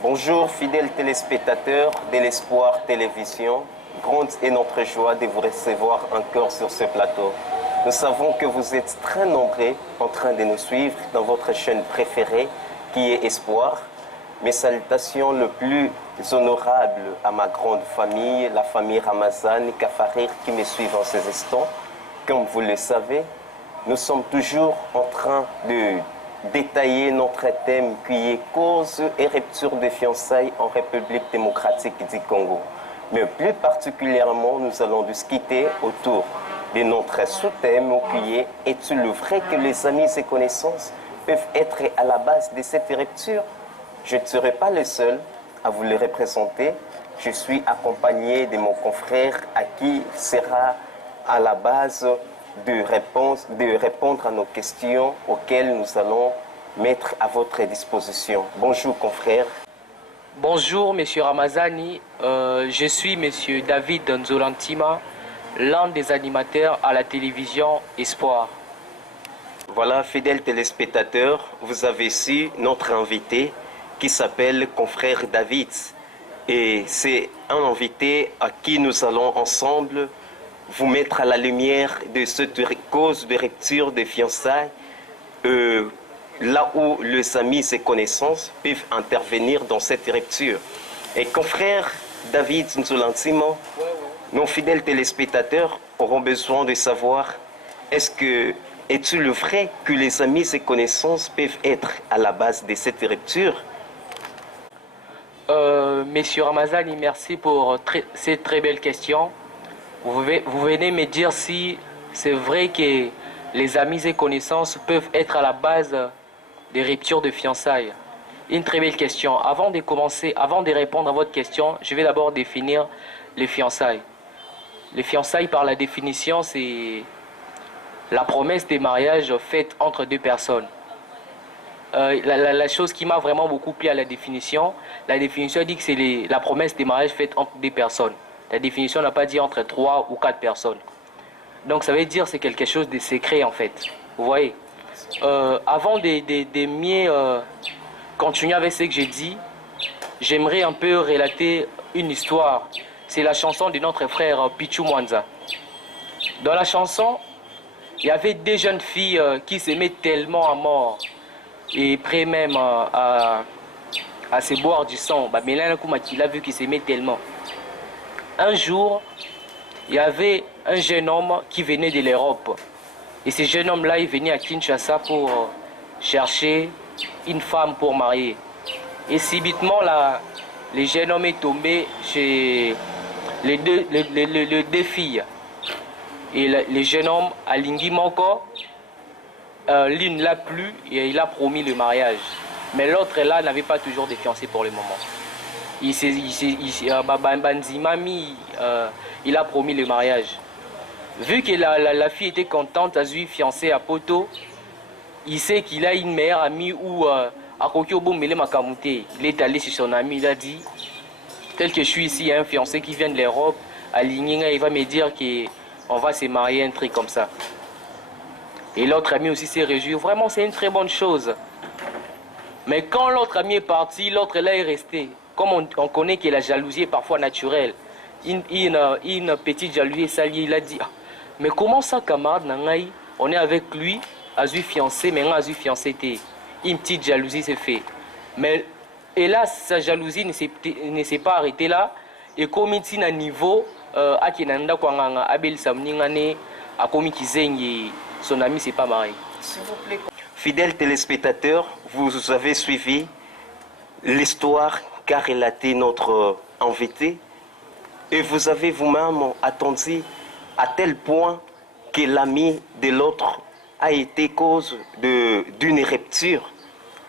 Bonjour fidèles téléspectateurs de l'Espoir Télévision. Grande est notre joie de vous recevoir encore sur ce plateau. Nous savons que vous êtes très nombreux en train de nous suivre dans votre chaîne préférée qui est Espoir. Mes salutations le plus honorables à ma grande famille, la famille Ramazani Kafarir qui me suivent en ces instants. Comme vous le savez, nous sommes toujours en train de détailler notre thème qui est cause et rupture de fiançailles en République démocratique du Congo. Mais plus particulièrement, nous allons discuter autour de notre sous-thème qui est « Est-il vrai que les amis et connaissances peuvent être à la base de cette rupture ?» Je ne serai pas le seul à vous le représenter. Je suis accompagné de mon confrère à qui sera à la base de répondre à nos questions auxquelles nous allons mettre à votre disposition. Bonjour confrère. Bonjour Monsieur Ramazani, je suis Monsieur David Nzolantima, l'un des animateurs à la télévision Espoir. Voilà, fidèles téléspectateurs, vous avez ici notre invité qui s'appelle confrère David. Et c'est un invité à qui nous allons ensemble vous mettre à la lumière de cette cause de rupture de fiançailles, là où les amis et connaissances peuvent intervenir dans cette rupture. Et confrère David Nzolantima, nos fidèles téléspectateurs auront besoin de savoir, est-il vrai que les amis et connaissances peuvent être à la base de cette rupture? Monsieur Ramazani, merci pour cette très belle question. Vous venez me dire si c'est vrai que les amis et connaissances peuvent être à la base des ruptures de fiançailles. Une très belle question. Avant de commencer, avant de répondre à votre question, je vais d'abord définir les fiançailles. Les fiançailles, par la définition, c'est la promesse de mariage faite entre deux personnes. La chose qui m'a vraiment beaucoup plu à la définition dit que c'est la promesse de mariage faite entre deux personnes. La définition n'a pas dit entre 3 ou 4 personnes. Donc ça veut dire que c'est quelque chose de secret en fait. Vous voyez. Avant de mieux continuer avec ce que j'ai dit, j'aimerais un peu relater une histoire. C'est la chanson de notre frère Pichu Mwanza. Dans la chanson, il y avait deux jeunes filles qui s'aimaient tellement à mort. Et prêt même à se boire du sang. Mélana Koumakila a vu qu'ils s'aimaient tellement. Un jour, il y avait un jeune homme qui venait de l'Europe. Et ce jeune homme-là, il venait à Kinshasa pour chercher une femme pour marier. Et subitement, le jeune homme est tombé chez les deux filles. Et le jeune homme, à Lingui Moko, l'une l'a plu et il a promis le mariage. Mais l'autre là n'avait pas toujours de fiancé pour le moment. Il a promis le mariage. Vu que la fille était contente à lui fiancé à Poto, il sait qu'il a une meilleure amie où à Kokyo il est allé chez son ami, il a dit, tel que je suis ici, il y a un fiancé qui vient de l'Europe, à Ligninga, il va me dire qu'on va se marier, un truc comme ça. Et l'autre ami aussi s'est réjoui. Vraiment, c'est une très bonne chose. Mais quand l'autre ami est parti, l'autre là est resté. Comme on connaît que la jalousie est parfois naturelle, une petite jalousie s'allie, il a dit mais comment ça, camarade Nangaï, on est avec lui, Azu fiancé, mais Azu fiancé, une petite jalousie s'est faite. Mais hélas, sa jalousie ne s'est pas arrêtée là. Et comme il a un niveau, Akinanda Kwanganga, Abel Samningane, Akomi Kizengi, son ami s'est pas marié. S'il vous plaît. Fidèles téléspectateurs, vous avez suivi l'histoire qu'a relatée notre invité et vous avez vous-même attendu à tel point que l'ami de l'autre a été cause d'une rupture.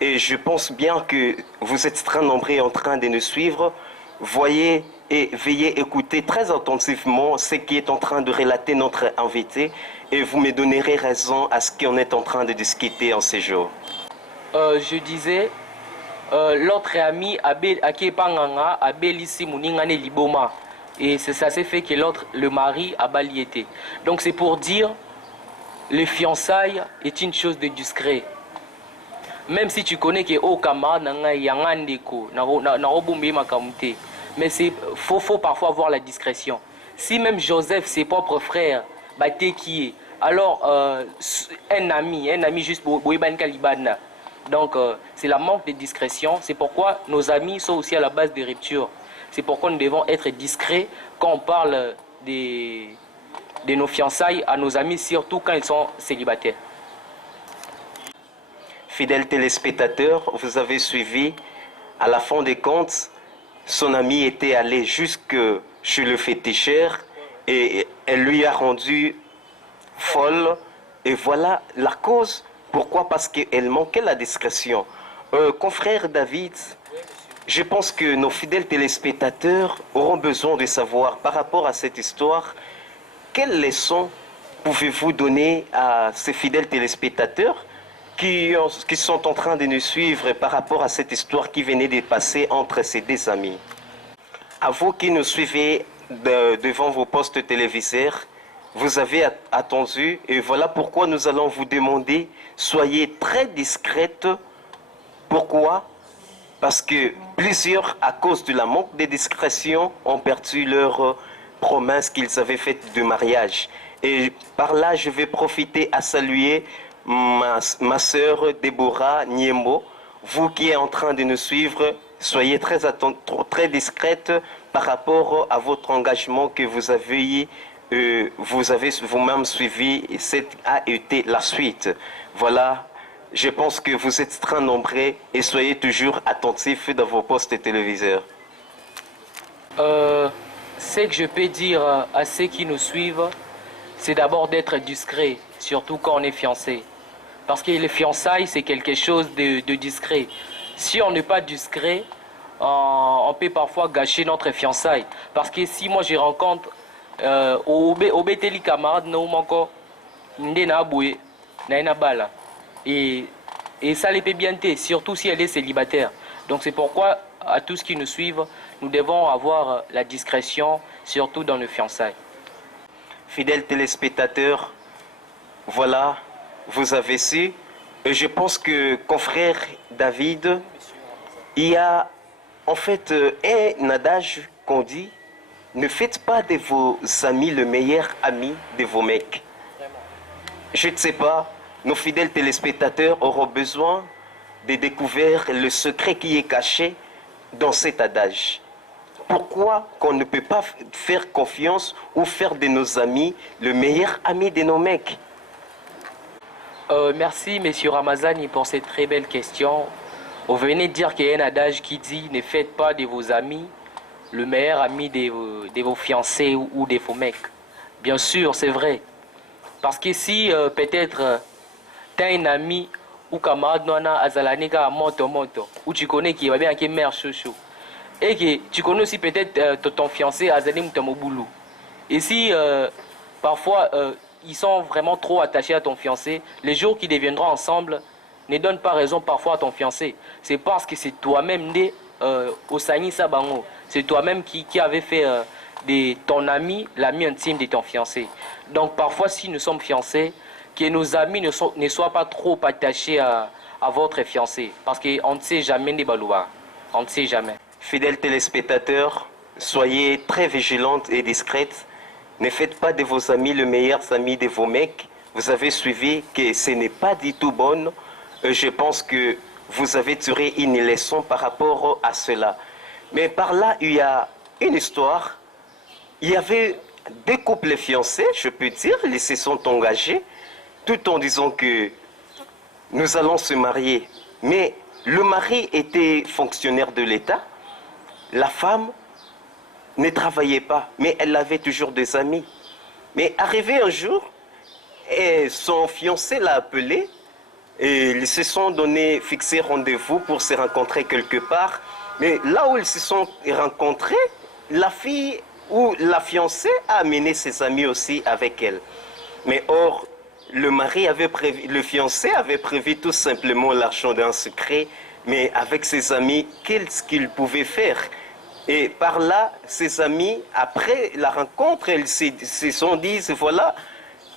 Et je pense bien que vous êtes très nombreux en train de nous suivre. Voyez et veuillez écouter très attentivement ce qui est en train de relater notre invité et vous me donnerez raison à ce qu'on est en train de discuter en ces jours. Je disais, l'autre ami Akepanganga Abel ici Mouningane Liboma. Et ça s'est fait que l'autre, le mari, a baliété. Donc c'est pour dire, les fiançailles est une chose de discret. même si tu connais que au camarade mais c'est faut parfois avoir la discrétion. Si même Joseph, ses propres frères, qui est, alors un ami juste pour Kalibana. Donc c'est la manque de discrétion. C'est pourquoi nos amis sont aussi à la base des ruptures. C'est pourquoi nous devons être discrets quand on parle de nos fiançailles à nos amis, surtout quand ils sont célibataires. Fidèles téléspectateurs, vous avez suivi, à la fin des comptes, son ami était allé jusque chez le féticheur et elle lui a rendu folle. Et voilà la cause. Pourquoi? Parce qu'elle manquait la discrétion. Confrère David, je pense que nos fidèles téléspectateurs auront besoin de savoir par rapport à cette histoire, quelles leçons pouvez-vous donner à ces fidèles téléspectateurs qui sont en train de nous suivre par rapport à cette histoire qui venait de passer entre ces deux amis. À vous qui nous suivez devant vos postes téléviseurs, vous avez attendu et voilà pourquoi nous allons vous demander, soyez très discrètes. Pourquoi? Parce que plusieurs, à cause de la manque de discrétion, ont perdu leur promesse qu'ils avaient faite de mariage. Et par là, je vais profiter à saluer ma sœur Déborah Niembo. Vous qui êtes en train de nous suivre, soyez très discrète par rapport à votre engagement que vous avez vous-même suivi. Cette a été la suite. Voilà, je pense que vous êtes très nombreux et soyez toujours attentifs dans vos postes téléviseurs. Ce que je peux dire à ceux qui nous suivent, c'est d'abord d'être discret, surtout quand on est fiancé. Parce que les fiançailles, c'est quelque chose de discret. Si on n'est pas discret, on peut parfois gâcher notre fiançailles. Parce que si moi je rencontre au BTL camarade, et ça les peut bien être, surtout si elle est célibataire. Donc c'est pourquoi, à tous qui nous suivent, nous devons avoir la discrétion, surtout dans nos fiançailles. Fidèles téléspectateurs, voilà, vous avez su. Et je pense que, confrère David, il y a en fait un adage qu'on dit, ne faites pas de vos amis le meilleur ami de vos mecs. Je ne sais pas, nos fidèles téléspectateurs auront besoin de découvrir le secret qui est caché dans cet adage. Pourquoi qu'on ne peut pas faire confiance ou faire de nos amis le meilleur ami de nos mecs? Merci, M. Ramazani, pour cette très belle question. Vous venez de dire qu'il y a un adage qui dit « Ne faites pas de vos amis le meilleur ami de vos fiancés ou de vos mecs ». Bien sûr, c'est vrai. Parce que si peut-être tu as un ami ou camarade ou tu connais qui va bien qui est mère chouchou, et que tu connais aussi peut-être ton fiancé Azani Moutamobulu. Et si parfois ils sont vraiment trop attachés à ton fiancé, les jours qu'ils deviendront ensemble ne donnent pas raison parfois à ton fiancé. C'est parce que c'est toi-même né au Sani Sabango. C'est toi-même qui avait fait de ton ami l'ami intime de ton fiancé. Donc parfois si nous sommes fiancés, que nos amis ne soient pas trop attachés à votre fiancé. Parce qu'on ne sait jamais des balouas. On ne sait jamais. Fidèles téléspectateurs, soyez très vigilantes et discrètes. Ne faites pas de vos amis le meilleur ami de vos mecs. Vous avez suivi que ce n'est pas du tout bon. Je pense que vous avez tiré une leçon par rapport à cela. Mais par là, il y a une histoire. Il y avait deux couples fiancés, je peux dire, ils se sont engagés, tout en disant que nous allons se marier. Mais le mari était fonctionnaire de l'État. La femme ne travaillait pas, mais elle avait toujours des amis. Mais arrivé un jour, et son fiancé l'a appelé et ils se sont fixé rendez-vous pour se rencontrer quelque part. Mais là où ils se sont rencontrés, la fille ou la fiancée a amené ses amis aussi avec elle. Mais or, le fiancé avait prévu tout simplement l'argent d'un secret, mais avec ses amis, qu'est-ce qu'il pouvait faire? Et par là, ses amis, après la rencontre, ils se sont dit, voilà,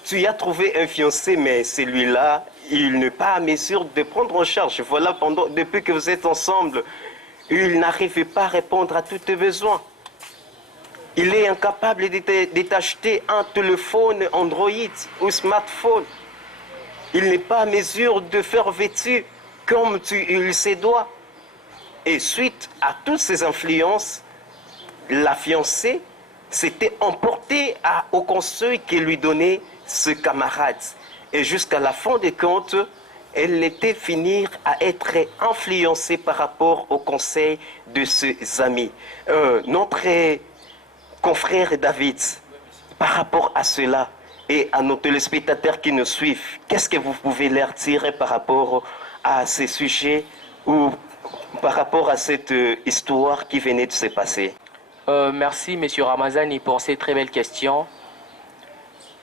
tu as trouvé un fiancé, mais celui-là, il n'est pas à mesure de prendre en charge. Voilà, depuis que vous êtes ensemble, il n'arrive pas à répondre à tous tes besoins. Il est incapable de t'acheter un téléphone Android ou smartphone. Il n'est pas à mesure de faire vêtu comme il se doit. Et suite à toutes ces influences, la fiancée s'était emportée au conseil que lui donnait ce camarade. Et jusqu'à la fin des comptes, elle était finie à être influencée par rapport au conseil de ses amis. Notre confrère David, par rapport à cela et à nos téléspectateurs qui nous suivent, qu'est-ce que vous pouvez leur dire par rapport à ces sujets ou par rapport à cette histoire qui venait de se passer? Merci, M. Ramazani, pour ces très belles questions.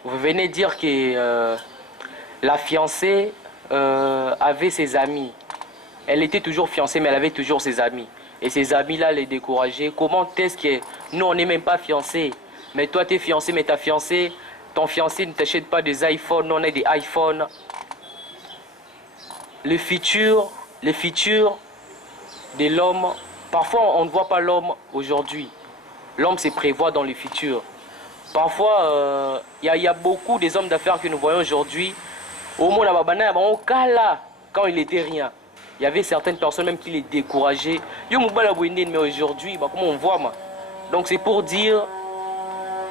Vous venez de dire que la fiancée avait ses amis. Elle était toujours fiancée, mais elle avait toujours ses amis. Et ces amis-là les décourageaient. Comment est-ce que nous, on n'est même pas fiancés? Mais toi, tu es fiancé, mais ta fiancée, ton fiancé ne t'achète pas des iPhones, nous, on a des iPhones. Le futur de l'homme, parfois, on ne voit pas l'homme aujourd'hui. L'homme se prévoit dans le futur. Parfois, il y a beaucoup des hommes d'affaires que nous voyons aujourd'hui. Au moins, quand il n'était rien. Il y avait certaines personnes même qui les décourageaient. Mais aujourd'hui, comment on voit? Donc c'est pour dire,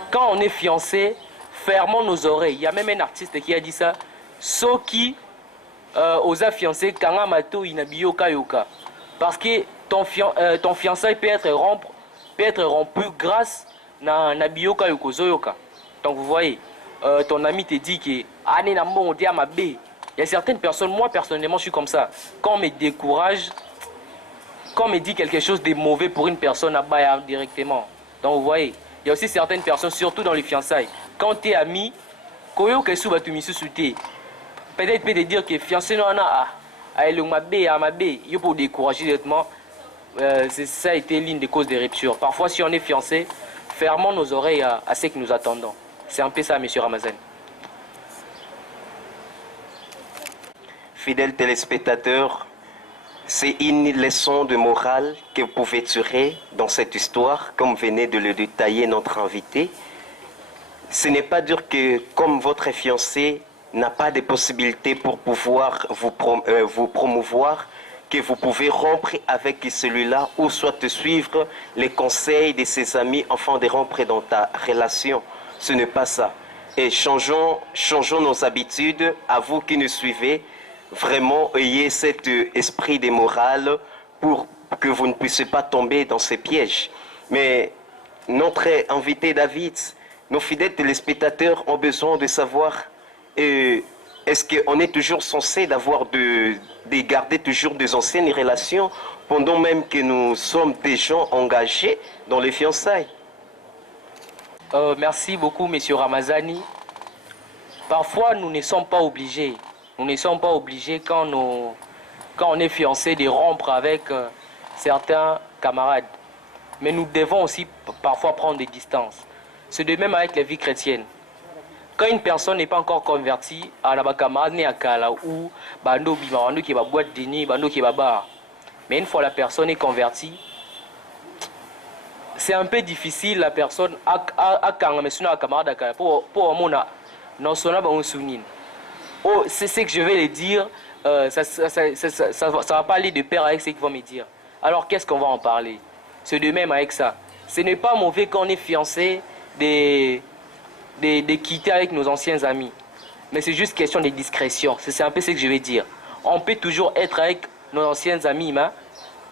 quand on est fiancé, fermons nos oreilles. Il y a même un artiste qui a dit ça. Soki aux fiancés, Kangamato inabiyoka yoka. Parce que ton fiançailles peut être rompu grâce à nabiyoka yoko zoyoka. Donc vous voyez, ton ami te dit que il y a certaines personnes, moi personnellement je suis comme ça. Quand on me décourage, quand on me dit quelque chose de mauvais pour une personne, directement. Donc vous voyez, il y a aussi certaines personnes, surtout dans les fiançailles. Quand tu es ami, peut-être peut te dire que fiancé non il faut décourager directement. Ça a été l'une des causes des ruptures. Parfois, si on est fiancé, fermons nos oreilles à ce que nous attendons. C'est un peu ça, M. Ramazan. Fidèles téléspectateurs, c'est une leçon de morale que vous pouvez tirer dans cette histoire, comme venait de le détailler notre invité. Ce n'est pas dire que, comme votre fiancé n'a pas de possibilités pour pouvoir vous promouvoir, que vous pouvez rompre avec celui-là ou soit suivre les conseils de ses amis afin de rompre dans ta relation. Ce n'est pas ça. Et changeons nos habitudes. À vous qui nous suivez, vraiment ayez cet esprit de morale pour que vous ne puissiez pas tomber dans ces pièges. Mais notre invité David, nos fidèles téléspectateurs ont besoin de savoir est-ce qu'on est toujours censé de garder toujours des anciennes relations pendant même que nous sommes déjà engagés dans les fiançailles? Merci beaucoup, M. Ramazani. Parfois, nous ne sommes pas obligés. Nous ne sommes pas obligés quand on est fiancé de rompre avec certains camarades. Mais nous devons aussi parfois prendre des distances. C'est de même avec la vie chrétienne. Quand une personne n'est pas encore convertie, à la camarade n'est à Kala ou bando bimando qui va boîte de nuit, bando qui va bar. Mais une fois la personne est convertie, c'est un peu difficile la personne à camarade pour mon non sonna ba sounin. Oh, c'est ce que je vais les dire, ça va pas aller de pair avec ce qu'ils vont me dire. Alors qu'est-ce qu'on va en parler? C'est de même avec ça. Ce n'est pas mauvais quand on est fiancé de quitter avec nos anciens amis. Mais c'est juste question de discrétion. C'est un peu ce que je vais dire. On peut toujours être avec nos anciens amis, mais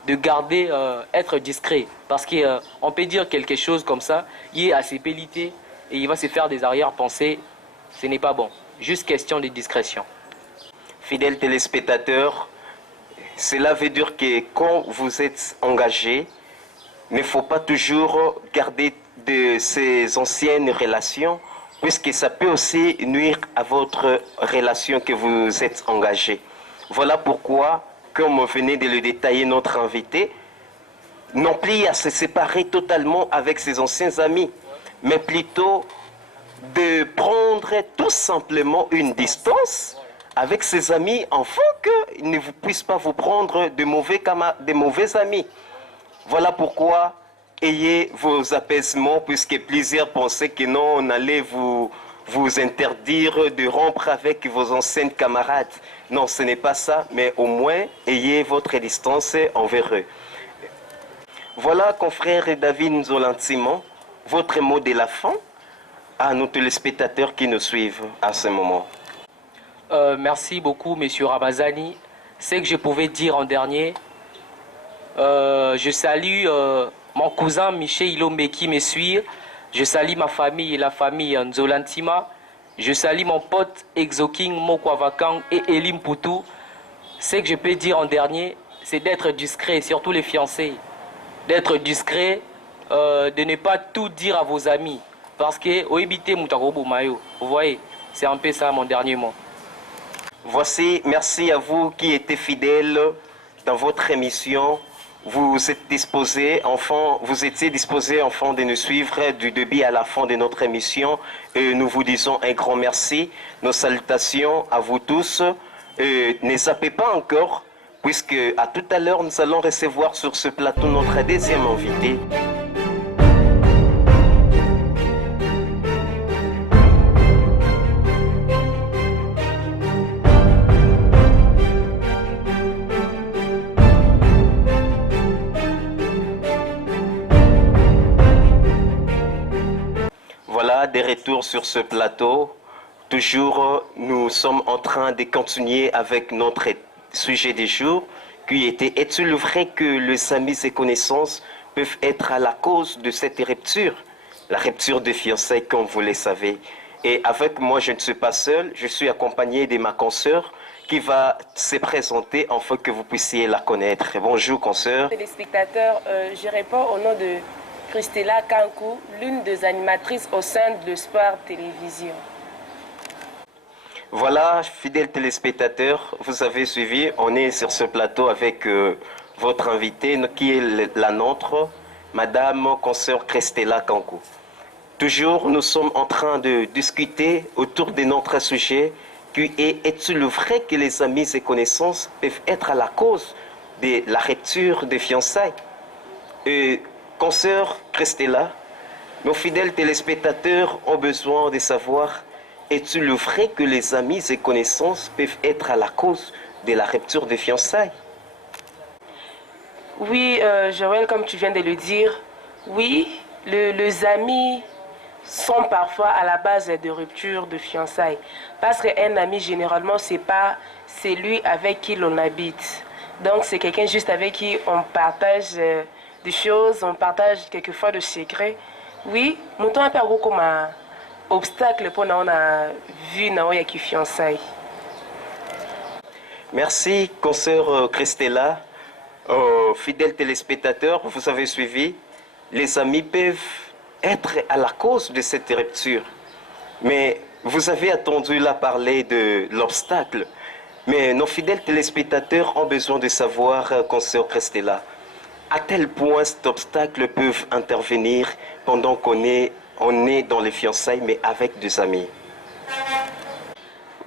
de garder, être discret. Parce qu'on peut dire quelque chose comme ça, il est assez pélité et il va se faire des arrière-pensées. Ce n'est pas bon. Juste question de discrétion. Fidèles téléspectateurs, cela veut dire que quand vous êtes engagé, il ne faut pas toujours garder de ces anciennes relations, puisque ça peut aussi nuire à votre relation que vous êtes engagé. Voilà pourquoi, comme venait de le détailler notre invité, non plus à se séparer totalement avec ses anciens amis, mais plutôt de prendre tout simplement une distance avec ses amis afin qu'ils ne puissent pas vous prendre de mauvais amis. Voilà pourquoi ayez vos apaisements, puisque plusieurs pensaient que non, on allait vous interdire de rompre avec vos anciens camarades. Non, ce n'est pas ça, mais au moins ayez votre distance envers eux. Voilà, confrère David Nzolantimon, votre mot de la fin à nos téléspectateurs qui nous suivent à ce moment. Merci beaucoup, Monsieur Ramazani. Ce que je pouvais dire en dernier, je salue mon cousin Michel Ilombe qui me suit. Je salue ma famille et la famille Nzolantima. Je salue mon pote Exoking Mokwavakang et Elim Poutou. Ce que je peux dire en dernier, c'est d'être discret, surtout les fiancés. D'être discret, de ne pas tout dire à vos amis. Parce que, vous voyez, c'est un peu ça mon dernier mot. Voici, merci à vous qui étiez fidèles dans votre émission. Vous êtes disposés, enfants, vous étiez disposés, enfants, de nous suivre du début à la fin de notre émission. Et nous vous disons un grand merci. Nos salutations à vous tous. Ne zappez pas encore, puisque à tout à l'heure, nous allons recevoir sur ce plateau notre deuxième invité. Voilà, des retours sur ce plateau. Toujours, nous sommes en train de continuer avec notre sujet du jour, qui était: est-il vrai que les amis et connaissances peuvent être à la cause de cette rupture? La rupture de fiançailles, comme vous le savez. Et avec moi, je ne suis pas seul, je suis accompagné de ma consoeur qui va se présenter afin que vous puissiez la connaître. Bonjour, consoeur. Téléspectateurs, je réponds au nom de Christella Kankou, l'une des animatrices au sein de Sport Télévision. Voilà, fidèles téléspectateurs, vous avez suivi, on est sur ce plateau avec votre invitée qui est la nôtre, Madame consoeur Christella Kankou. Toujours, nous sommes en train de discuter autour de notre sujet qui est: est-il vrai que les amis et connaissances peuvent être à la cause de la rupture des fiançailles? Consoeur Christella, nos fidèles téléspectateurs ont besoin de savoir: est-il vrai que les amis et connaissances peuvent être à la cause de la rupture des fiançailles? Oui, Joël, comme tu viens de le dire, oui, les amis sont parfois à la base de rupture de fiançailles. Parce qu'un ami, généralement, c'est pas celui avec qui l'on habite. Donc, c'est quelqu'un juste avec qui on partage des choses, on partage quelquefois de secrets. Oui, nous avons un peu comme un obstacle pour nous vu qui fiançailles. Merci, consoeur Christella. Fidèles téléspectateurs, vous avez suivi. Les amis peuvent être à la cause de cette rupture. Mais vous avez entendu là parler de l'obstacle. Mais nos fidèles téléspectateurs ont besoin de savoir, consoeur Christella, à quel point cet obstacle peut intervenir pendant qu'on est dans les fiançailles, mais avec des amis.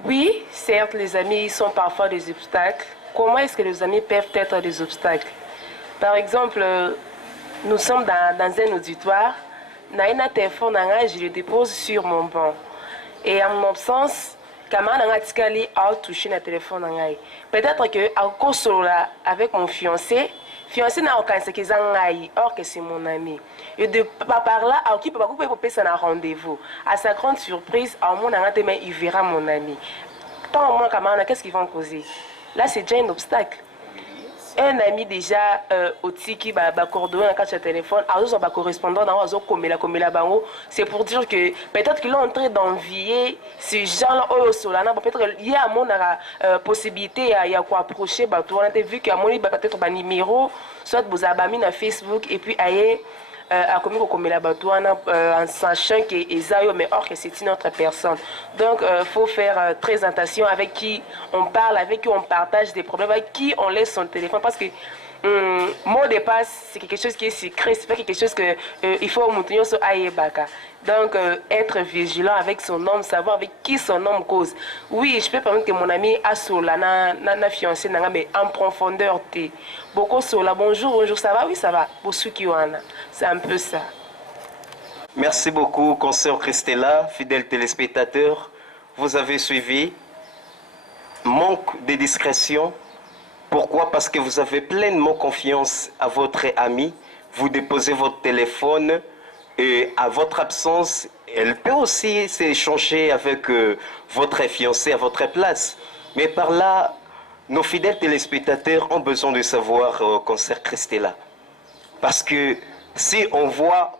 Oui, certes, les amis sont parfois des obstacles. Comment est-ce que les amis peuvent être des obstacles? Par exemple, nous sommes dans un auditoire. Un téléphone, je le dépose sur mon banc. Et en mon absence, comment a touché le téléphone? Peut-être que avec mon fiancé n'a aucun or que c'est mon ami. Et de par là, il peut pas un rendez-vous. À sa grande surprise, il verra mon ami. Tant au moins, qu'est-ce qu'ils vont causer? Là, c'est déjà un obstacle. Un ami déjà au tiki coordonné dans le téléphone, correspondant c'est pour dire que peut-être qu'il est en train d'envier ces gens-là. Peut-être qu'il y a une possibilité à quoi approcher. Vu qu'il y a peut-être un numéro, soit vous avez mis sur Facebook et puis en sachant que mais or que c'est une autre personne. Donc il faut faire très attention avec qui on parle, avec qui on partage des problèmes, avec qui on laisse son téléphone, parce que mot de passe, c'est quelque chose qui est secret, c'est pas quelque chose que il faut monter sur Aïebaka. Donc, être vigilant avec son homme, savoir avec qui son homme cause. Oui, je peux permettre que mon ami a sola, na fiancé, mais en profondeur, beaucoup sola, bonjour, bonjour, ça va? Oui, ça va. Pour ceux qui ont, c'est un peu ça. Merci beaucoup, consoeur Christella, fidèles téléspectateurs. Vous avez suivi. Manque de discrétion. Pourquoi? Parce que vous avez pleinement confiance à votre ami. Vous déposez votre téléphone et à votre absence, elle peut aussi s'échanger avec votre fiancé à votre place. Mais par là, nos fidèles téléspectateurs ont besoin de savoir, consoeur Christella. Parce que si on voit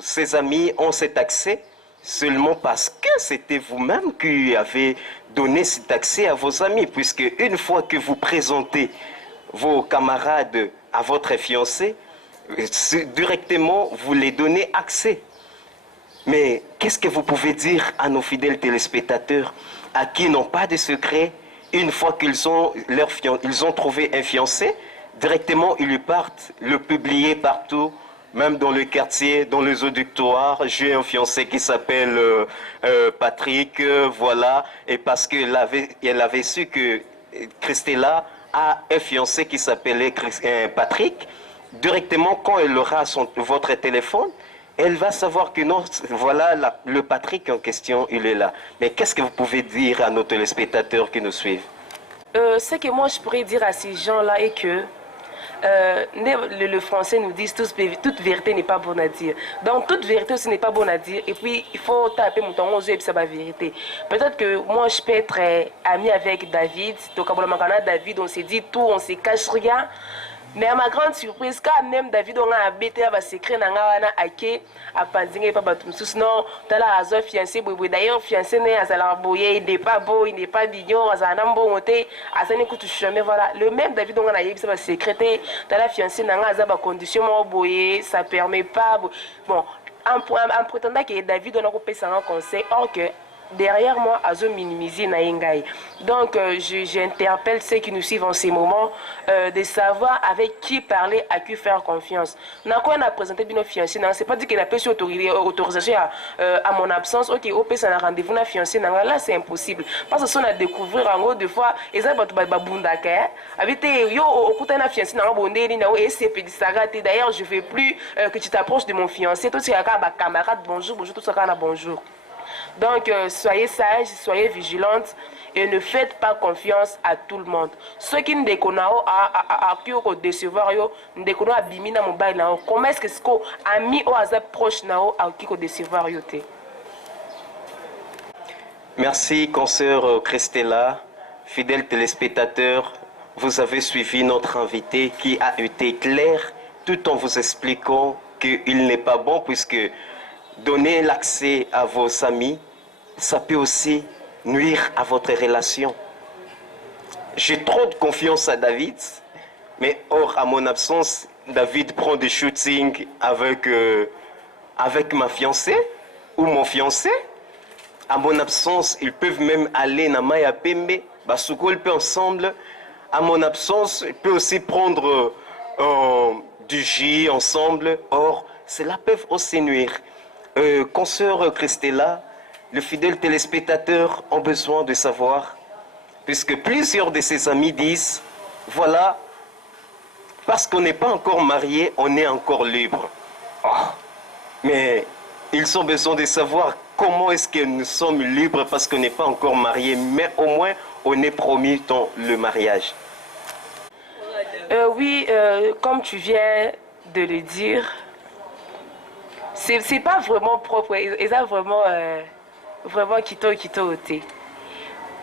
ses amis ont cet accès, seulement parce que c'était vous-même qui avez donné cet accès à vos amis, puisque une fois que vous présentez vos camarades à votre fiancé, directement vous les donnez accès. Mais qu'est-ce que vous pouvez dire à nos fidèles téléspectateurs à qui n'ont pas de secret, une fois qu'ils ont, ils ont trouvé un fiancé, directement ils lui partent, le publier partout, même dans le quartier, dans les auditoires. J'ai un fiancé qui s'appelle Patrick, voilà, et parce qu'elle avait su que Christella a un fiancé qui s'appelait Patrick, directement quand elle aura votre téléphone, elle va savoir que non, voilà le Patrick en question, il est là. Mais qu'est-ce que vous pouvez dire à nos téléspectateurs qui nous suivent? Ce que moi je pourrais dire à ces gens-là est que le français nous dit toute vérité n'est pas bonne à dire. Donc toute vérité aussi n'est pas bonne à dire. Et puis il faut taper mon temps aux yeux et puis c'est ma vérité. Peut-être que moi je peux être ami avec David. Donc à David on s'est dit tout, on se cache rien. Mais à ma grande surprise, quand même David on a abêté à secret nangana ake à panzinga pas batum sous non tala azo fiancé boy d'ailleurs fiancé né à salamboye il n'est pas beau, il n'est pas mignon à zanambo moté à ça n'écoute jamais voilà le même David on a yébisa ba secrété tala fiancé nanga à ba condition mo boye ça permet pas bon en prétendant que David on a coupé un conseil or que derrière moi, à minimiser Naïngaï. Donc, j'interpelle ceux qui nous suivent en ces moments de savoir avec qui parler, à qui faire confiance. Quand on a présenté nos fiancés, c'est pas dit qu'il a pas autorisation à mon absence. Ok, au pays, ça a rendez-vous na fiancé. Là, c'est impossible. Parce que si on a découvert en gros, des fois, ils ont pas de bundaka. Avec yo, au côté na fiancé, na bondé, na et c'est pédi sagate. D'ailleurs, je veux plus que tu t'approches de mon fiancé. Tout ce qui a camarade, bonjour, bonjour, tout ça, bonjour. Donc, soyez sages, soyez vigilantes et ne faites pas confiance à tout le monde. Ceux qui ne déconnent pas, qui ont décevoir, ne déconnent pas à bimina mobile. Comment est-ce que ce qu'on a mis au hasard proche à qui ont décevoir? Merci, consoeur Christella. Fidèles téléspectateurs, vous avez suivi notre invité qui a été clair tout en vous expliquant qu'il n'est pas bon puisque donner l'accès à vos amis, ça peut aussi nuire à votre relation. J'ai trop de confiance à David, mais or, à mon absence, David prend des shootings avec ma fiancée ou mon fiancé. À mon absence, ils peuvent même aller na Maya Pembe, Basuko, ils peuvent ensemble. À mon absence, ils peuvent aussi prendre du jus ensemble. Or, cela peut aussi nuire. Consoeur Christella, les fidèles téléspectateurs ont besoin de savoir, puisque plusieurs de ses amis disent, voilà, parce qu'on n'est pas encore marié, on est encore libre. Oh, mais ils ont besoin de savoir comment est-ce que nous sommes libres parce qu'on n'est pas encore marié, mais au moins on est promis dans le mariage. Oui, comme tu viens de le dire, c'est pas vraiment propre, et ça vraiment quito ôté.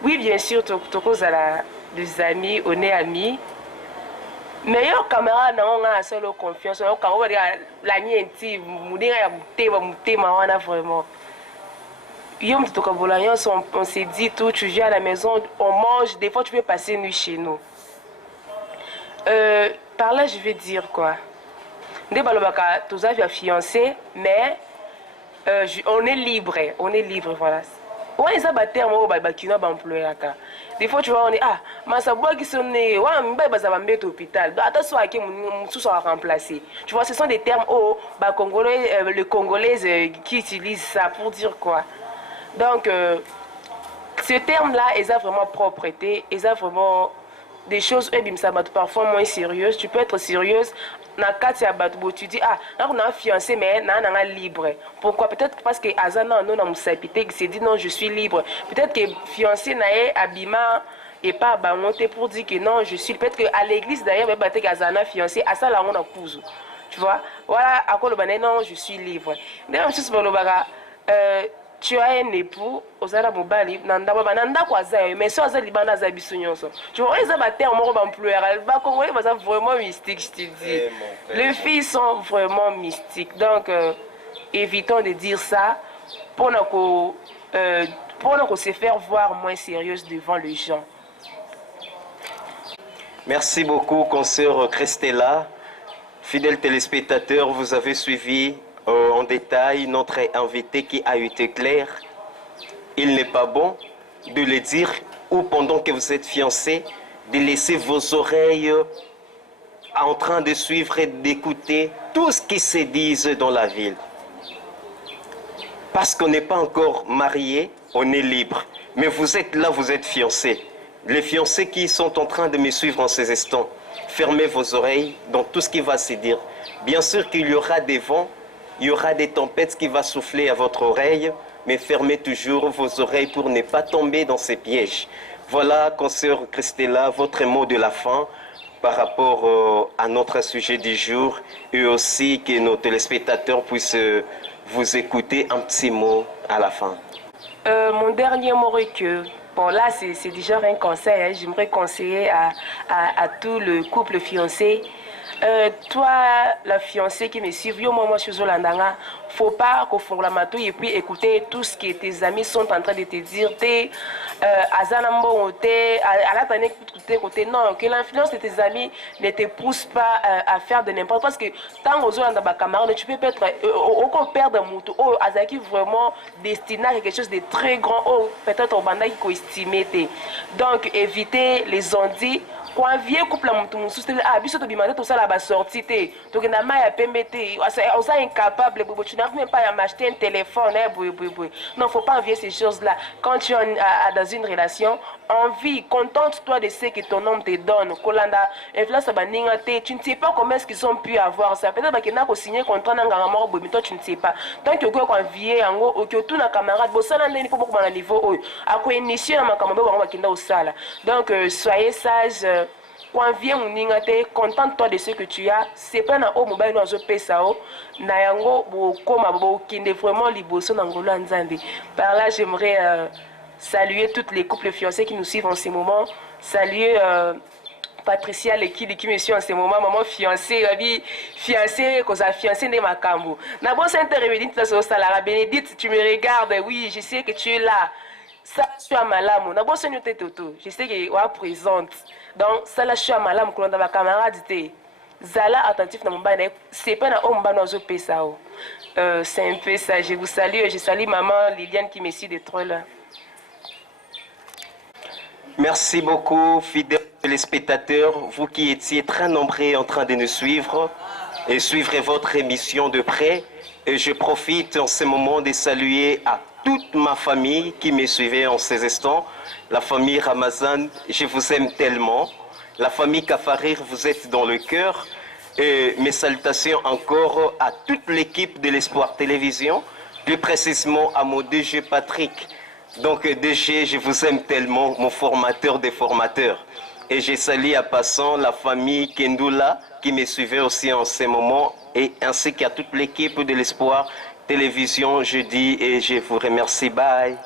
Oui, bien sûr, tu causes à des amis, on est amis. Meilleur camarade, on a seule confiance, on va dire l'ami intime, on a vraiment. On s'est dit tout, tu viens à la maison, on mange, des fois tu peux passer une nuit chez nous. Par là, je vais dire quoi? Tous avis fiancé, mais on est libre, voilà. On est terme Des fois, tu vois, on est, ah, mais ça boit qui sont nés, ouais, mais ça va mettre au hôpital. Attention à qui tout sera remplacé. Tu vois, ce sont des termes, oh, bah, Congolais, le Congolais qui utilise ça pour dire quoi. Donc, ce terme-là, ils ont vraiment propreté, ils ont vraiment des choses, parfois moins sérieuses. Tu peux être sérieuse. Tu dis, ah, on a un fiancé, mais on a libre. Pourquoi? Peut-être parce que Azana, non, on s'est dit, non, je suis libre. Peut-être que fiancé n'a abima et pas monté pour dire que non, je suis. Peut-être qu'à l'église, d'ailleurs, peut-être qu'Azana fiancé, à ça, là, on a cousu. Tu vois? Voilà, à quoi le bané, non, je suis libre. D'ailleurs, je suis tu as un époux, Ozala Mobali, Nanda Kwaza, mais ça, c'est Libana Zabissunion. Tu vois, ils ont battu en mort en pleurs. Congolais, c'est vraiment mystique, je te dis. Les filles sont vraiment mystiques. Donc, évitons de dire ça pour se faire voir moins sérieuse devant les gens. Merci beaucoup, consoeur Christella. Fidèles téléspectateurs, vous avez suivi en détail notre invité qui a été clair. Il n'est pas bon de le dire ou pendant que vous êtes fiancés, de laisser vos oreilles en train de suivre et d'écouter tout ce qui se dit dans la ville. Parce qu'on n'est pas encore marié, on est libre. Mais vous êtes là, vous êtes fiancés. Les fiancés qui sont en train de me suivre en ces instants, fermez vos oreilles dans tout ce qui va se dire. Bien sûr qu'il y aura des vents, il y aura des tempêtes qui vont souffler à votre oreille, mais fermez toujours vos oreilles pour ne pas tomber dans ces pièges. Voilà, consoeur Christella, votre mot de la fin par rapport à notre sujet du jour et aussi que nos téléspectateurs puissent vous écouter un petit mot à la fin. Mon dernier mot est que, bon là c'est déjà un conseil, hein. J'aimerais conseiller à tout le couple fiancé. Toi, la fiancée qui me suit, moi je suis Zolandanga, faut pas confondre la matou et puis écouter tout ce que tes amis sont en train de te dire. Non, que l'influence de tes amis ne te pousse pas à faire de n'importe quoi. Parce que tant aux autres camarades, tu peux perdre un mouton. Oh, Azaki vraiment destiné à quelque chose de très grand. Oh, peut-être au banda qui estimé. Donc, évitez les ondits. Quand un vieux couple a biso to bimanda tout ça là sorti donc na ma ya pembete on est incapable tu n'arrives même pas à m'acheter un téléphone non, faut pas envier ces choses là. Quand tu es dans une relation, envie, contente-toi de ce que ton homme te donne. Kolanda influence tu ne sais pas comment est-ce qu'ils ont pu avoir ça. Peut-être que n'a signé contrat na nganga moko mais toi tu ne sais pas. Donc tu ko envier yango OK tout na camarade bo sala ndeni po boko na niveau ako initier na makambo ba bakenda osala. Donc soyez sage. Quand vient contente-toi de ce que tu as. C'est pas na mobile no zo pesa o na yango bo koma bo kinde vraiment liboso na ngolo nzambe. Par là j'aimerais saluer toutes les couples fiancés qui nous suivent en ce moment. Saluer Patricia Lekili qui me suit en ce moment, maman fiancée, fiancée, cause à fiancée de Makambo. Na bon Sainte-Rémédine, la Bénédicte, tu me regardes, oui, je sais que tu es là. Ça, je suis à Malam. Na bon Sainte Toto, je sais que tu es présente. Donc, ça, là, je suis à Malam, quand on a ma camarade, Zala attentif na mobile, c'est pas na omba no zo pesa. C'est un peu ça. Je vous salue, je salue maman Liliane qui me suit de trop là. Merci beaucoup, fidèles téléspectateurs, vous qui étiez très nombreux en train de nous suivre et suivre votre émission de près. Et je profite en ce moment de saluer à toute ma famille qui me suivait en ces instants. La famille Ramazan, je vous aime tellement. La famille Kafarir, vous êtes dans le cœur. Et mes salutations encore à toute l'équipe de l'Espoir Télévision, plus précisément à mon DG Patrick. Donc DG, je vous aime tellement, mon formateur des formateurs. Et je salue à passant la famille Kendula qui me suivait aussi en ce moment et ainsi qu'à toute l'équipe de l'Espoir Télévision. Je dis et je vous remercie. Bye.